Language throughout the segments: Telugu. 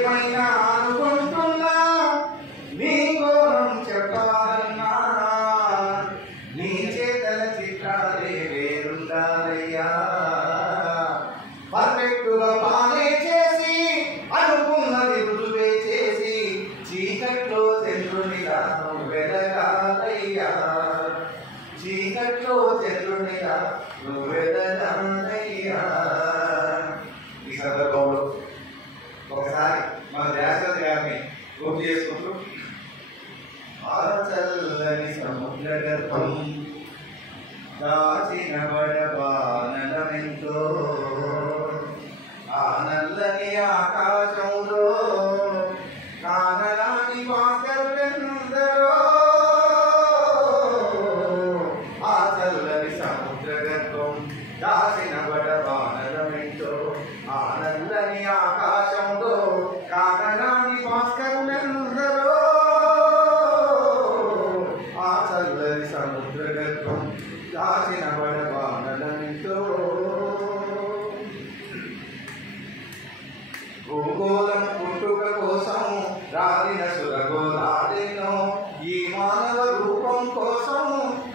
ఏమైనా అనుకుంటున్నా నీ గోరం చెప్పాలన్నా నీ చేతల చిత్రాలే వేరుండాలయ్యా. పర్ఫెక్టుగా పాలే చేసి అనుకున్నది రుజువే చేసి చీకట్లో చంద్రునిగా నువ్వు వెదగాలయ్యా. చీకట్లో చంద్రునిగా నువ్వు వెదగాలయ్యా. ఈ సందర్భంలో ఒకసారి మన ధ్యాసరాజు గారిని గుర్తు చేసుకుంటూ ఆ చల్లని సముద్ర గర్భం దాచిన బడబానలమెంతో ఆ నల్లని ఆకాశంలో కానరాని భాస్కరులెందరో ఆ చల్లని సముద్ర గర్భం దాచిన బడబానలమెంతో ఆ నల్లని ఆకాశంలో కానరాని భాస్కరులెందరో ఆ చల్లని సముద్ర గర్భం దాచిన బడబానలమెంతో భూగోళం పుట్టుక కోసం రాలిన సురగోళాలెన్నో ఈ మానవ రూపం కోసం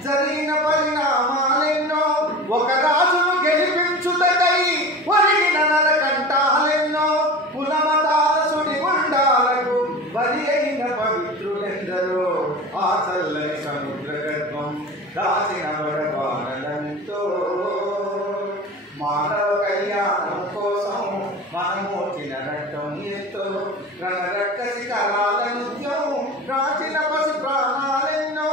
జరిగిన పరిణామాలెన్నో ఒక రాజును గెలిపించుటకై ఒరిగిన నరకంఠాలెన్నో కులమతాల సుడిగుండాలకు బలి అయిన పవిత్రులెందరో ఆ చల్లని సముద్ర గర్భం దాచిన బడబానలమెంతో మానవ కళ్యాణం కోసం మనమోచిన రక్తం ఎంతో రణరక్త శిఖరాల నృత్యం రాచిన పసి ప్రాణాలెన్నో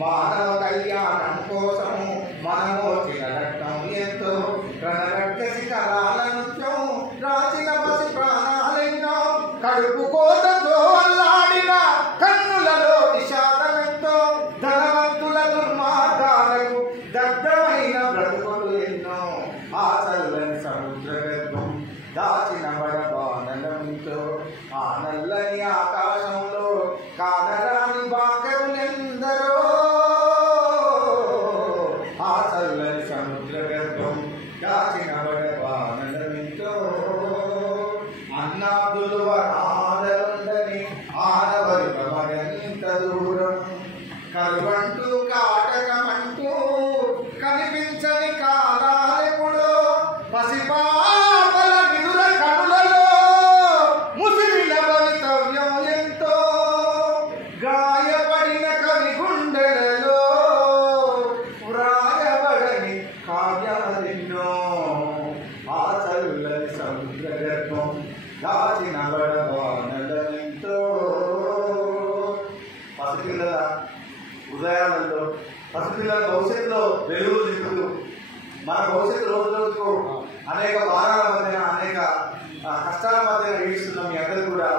మానవ కళ్యాణం కోసం మనమోచిన రక్తం ఎంతో రణరక్త శిఖరాల నృత్యం రాచిన పసి ప్రాణాలెన్నో కడుపు కోతతో అల్లాడిన కన్నులలో విషాదమెంతో ధనవంతుల దుర్మార్గాలకు దగ్ధమైన బ్రతుకులు ఎన్నో ఆ చల్లని సముద్ర గర్భం దాచిన బడబానలమెంతో ఆ నల్లని ఆకాశంలో కానరాని భాస్కరులెందరో ఆ చల్లని సముద్ర గర్భం దాచిన బడబానలమెంతో అన్నాదులు వరాదలుండని ఆనవరి మరింత దూరం కరువంటూ కాటకమంటూ కనిపించని కాలాలెప్పుడో పసిపాపల విదుర కనులలో ముసిరిన భవితవ్యం ఎంతో గాయపడిన కవి గుండెలలో వ్రాయబడని కావ్యాలెన్నో ఆ చల్లని సముద్ర గర్భం దాచిన బడబానలమెంతో పసిపిల్లల హృదయాలలో పసిపిల్లల భవిష్యత్తులో వెలుగులు దిక్కుతూ మన భవిష్యత్తు రోజు రోజుకు అనేక భారాల మధ్యన అనేక కష్టాల మధ్యన ఈడుస్తున్న మీ అందరూ కూడా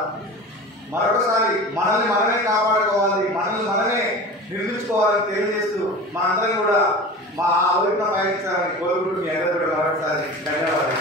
మరొకసారి మనల్ని మనమే కాపాడుకోవాలి, మనల్ని మనమే నిర్మించుకోవాలని తెలియజేస్తూ మనందరం కూడా మా ఆలోచన పయనించాలని కోరుకుంటూ మీ అందరూ కూడా మరొకసారి ధన్యవాదాలు.